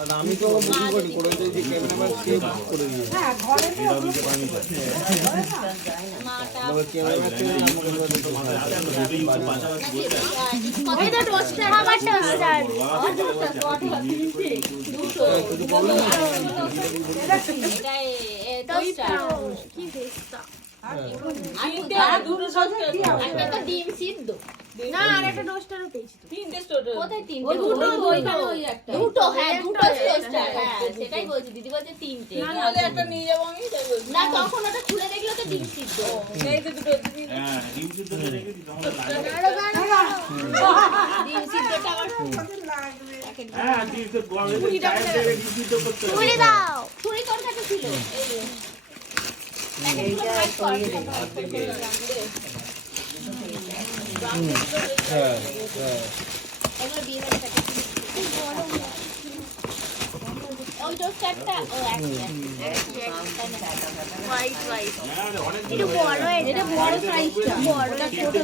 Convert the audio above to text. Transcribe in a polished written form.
আমি তো বুকিং করি করে দিয়েছি ক্যামেরাম্যান সে বুক করে দিয়েছে হ্যাঁ ঘরে তো দিতে পারি না মাটা ক্যামেরাম্যান কে আমাকে দুটো মাথা আছে তো দুটোই পাশাপাশি বলতে এটা টোস্টার আমার টোস্টার দুটো এটা টোস্টার কি দেখতা ডিম সিদ্ধ না আর একটা টোস্টারও পেয়েছি তিনটে টোস্টার কোথায় তিনটে দুটো ওইখানে ওই একটা দুটো হ্যাঁ দুটো টোস্টার হ্যাঁ সেটাই বলছি দিদি বলছে তিনটে নালে একটা নিয়ে যাব আমি তাই বলছি না তখন ওটা খুলে দেখলো তো ডিম সিদ্ধ এই তো দুটো হ্যাঁ ডিম সিদ্ধ রেখে দিই তখন ডিম সিদ্ধটা আমার লাগবে হ্যাঁ ডিম সিদ্ধ গরমে চাই দিয়ে ডিম সিদ্ধ করতে হবে ছুরি দাও ছুরি তোর কাছে ছিল এই যে এইটা সরিয়ে দে হ্যাঁ এগুলো বিয়ে বাড়ি থেকে ওই টোস্টারটা ও হোয়াইট হোয়াইট এটা বড় সাইজটা বড়টা ছোট